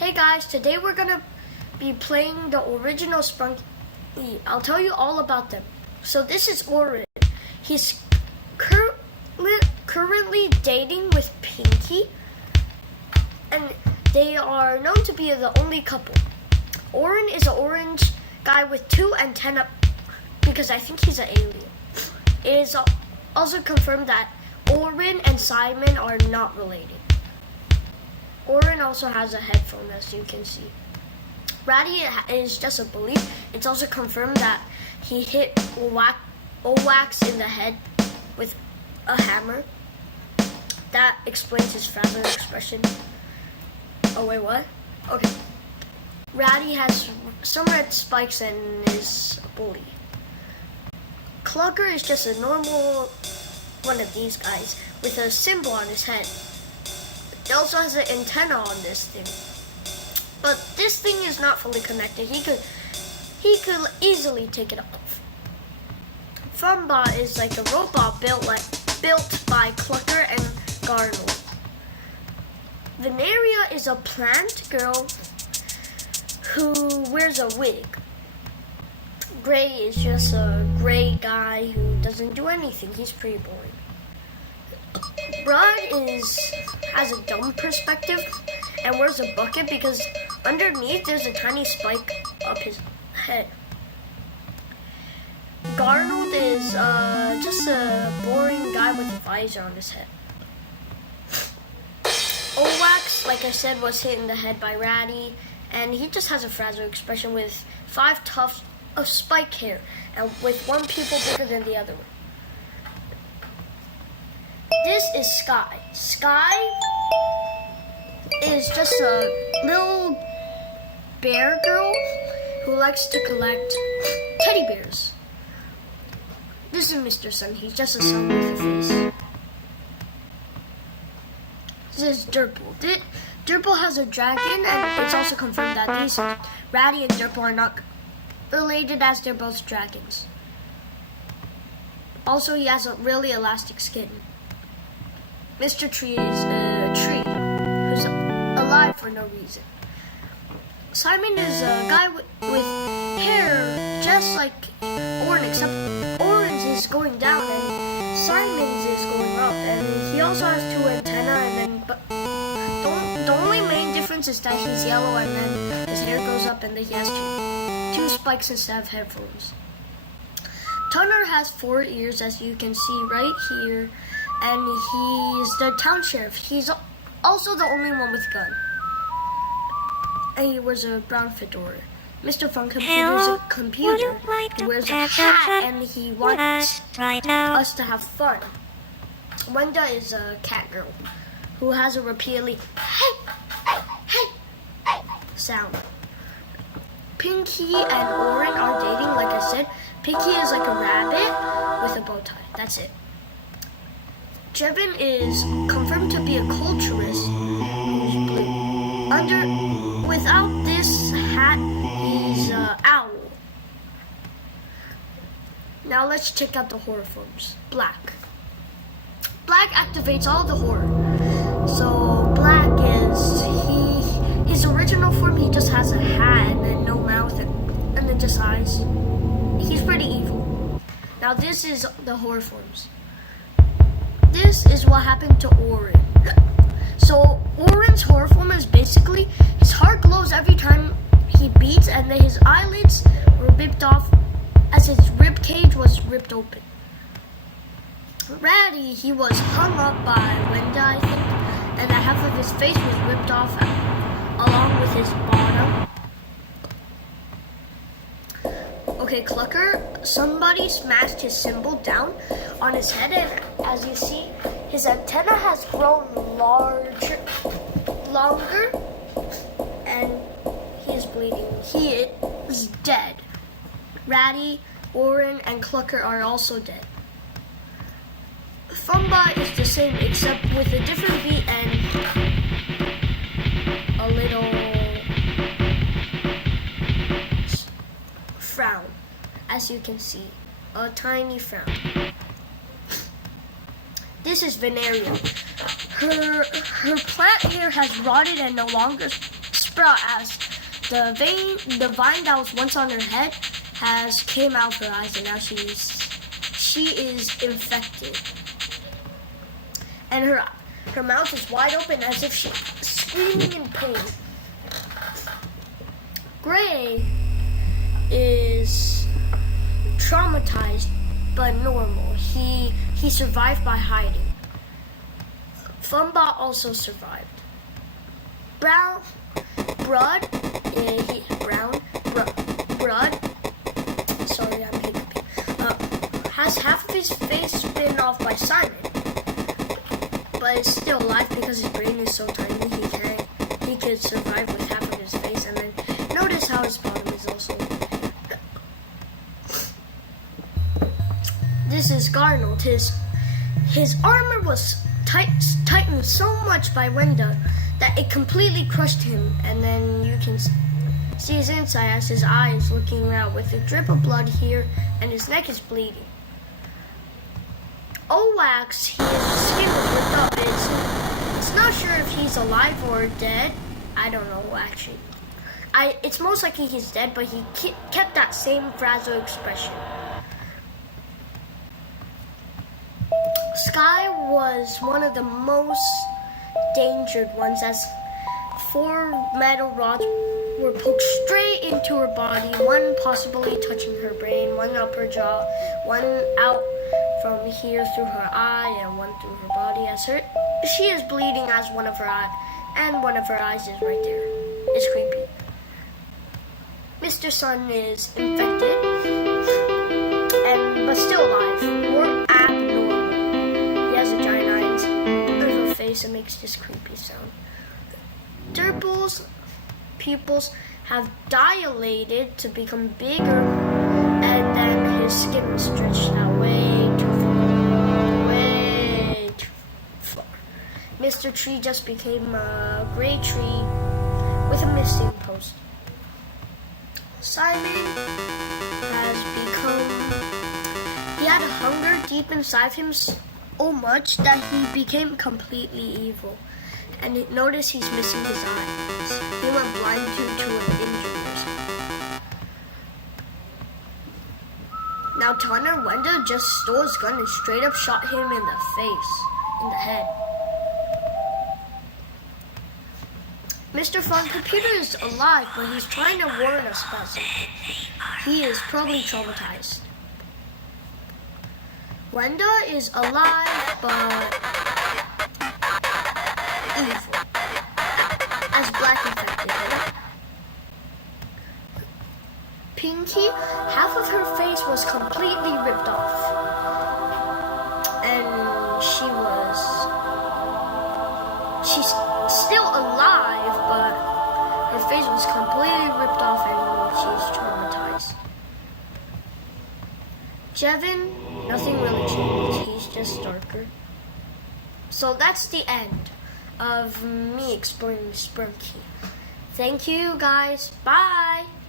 Hey guys, today we're gonna be playing the original Sprunki. I'll tell you all about them. So this is Orin. He's currently dating with Pinky, and they are known to be the only couple. Orin is an orange guy with 2 antennae because I think he's an alien. It is also confirmed that Orin and Simon are not related. Orin also has a headphone, as you can see. Ratty is just a belief. It's also confirmed that he hit Owax in the head with a hammer. That explains his frazzled expression. Oh wait, what? Okay. Ratty has some red spikes and is a bully. Clugger is just a normal one of these guys with a symbol on his head. It also has an antenna on this thing. But this thing is not fully connected. He could easily take it off. Fumbot is like a robot built by Clucker and Garnold. Veneria is a plant girl who wears a wig. Gray is just a gray guy who doesn't do anything. He's pretty boring. Brad has a dumb perspective and wears a bucket because underneath there's a tiny spike up his head. Garnold is just a boring guy with a visor on his head. Owax, like I said, was hit in the head by Ratty, and he just has a frazzled expression with 5 tufts of spike hair and with one pupil bigger than the other one. This is Sky. Sky is just a little bear girl who likes to collect teddy bears. This is Mr. Sun. He's just a sun with a face. This is Dirtball. Dirtball has a dragon, and it's also confirmed that these Ratty and Dirtball are not related as they're both dragons. Also, he has a really elastic skin. Mr. Tree is a tree who's alive for no reason. Simon is a guy with hair just like Orin, except Orin's is going down and Simon's is going up. And he also has 2 antennae. But the only main difference is that he's yellow and then his hair goes up and then he has 2 spikes instead of headphones. Tunner has 4 ears, as you can see right here. And he's the town sheriff. He's also the only one with a gun. And he wears a brown fedora. Mr. Fun Computer is a computer. He wears a hat and he wants us to have fun. Wenda is a cat girl who has a repeatedly hey sound. Pinky and Orin are dating, like I said. Pinky is like a rabbit with a bow tie. That's it. Jevin is confirmed to be a culturist who's blue. Without this hat, he's an owl. Now let's check out the horror forms. Black. Black activates all the horror. So Black is his original form. He just has a hat and then no mouth and then just eyes. He's pretty evil. Now this is the horror forms. This is what happened to Orin. So Orin's horror form is basically his heart glows every time he beats, and then his eyelids were ripped off as his rib cage was ripped open. Ratty, he was hung up by Wenda, I think, and that half of his face was ripped off along with his bottom. Okay, Clucker, somebody smashed his symbol down on his head, and as you see, his antenna has grown longer, and he is bleeding. He is dead. Ratty, Orin, and Clucker are also dead. Fumbot is the same, except with a different beat and a little frown, as you can see, a tiny frown. This is Veneria. Her plant hair has rotted and no longer sprout as the vine that was once on her head has came out of her eyes, and now she is infected. And her mouth is wide open as if she's screaming in pain. Gray is traumatized but normal. He survived by hiding. Funbot also survived. Brood sorry, I'm hiccuping. Has half of his face bitten off by Simon, but is still alive because his brain is so tiny he could survive with half of his face. And then notice how his bottom is also. This is Garnold. His armor was tightened so much by Wenda that it completely crushed him, and then you can see his inside as his eye is looking out with a drip of blood here, and his neck is bleeding. Owax, his skin was ripped up. It's not sure if he's alive or dead. I don't know, actually. It's most likely he's dead, but he kept that same fragile expression. Sky was one of the most dangered ones, as 4 metal rods were poked straight into her body, one possibly touching her brain, one up her jaw, one out from here through her eye, and one through her body. She is bleeding as one of her eyes is right there. It's creepy. Mr. Sun is infected, but still alive, or abnormal. He has a giant eye in her face and makes this creepy sound. Durple's pupils have dilated to become bigger, and then his skin was stretched out way too far. Mr. Tree just became a gray tree with a missing post. Simon he had a hunger deep inside him so much that he became completely evil. And notice he's missing his eyes. He went blind due to an injury. Now Tanner Wenda just stole his gun and straight up shot him in the face, in the head. Mr. Fun Computer is alive, but he's trying to warn us about something. He is probably traumatized. Wenda is alive, but evil. As black infected. Pinky, half of her face was completely ripped off. And she's still alive, but her face was completely ripped off and she's traumatized. Jevin, nothing really changed. He's just darker. So that's the end of me exploring Sprunki. Thank you guys. Bye.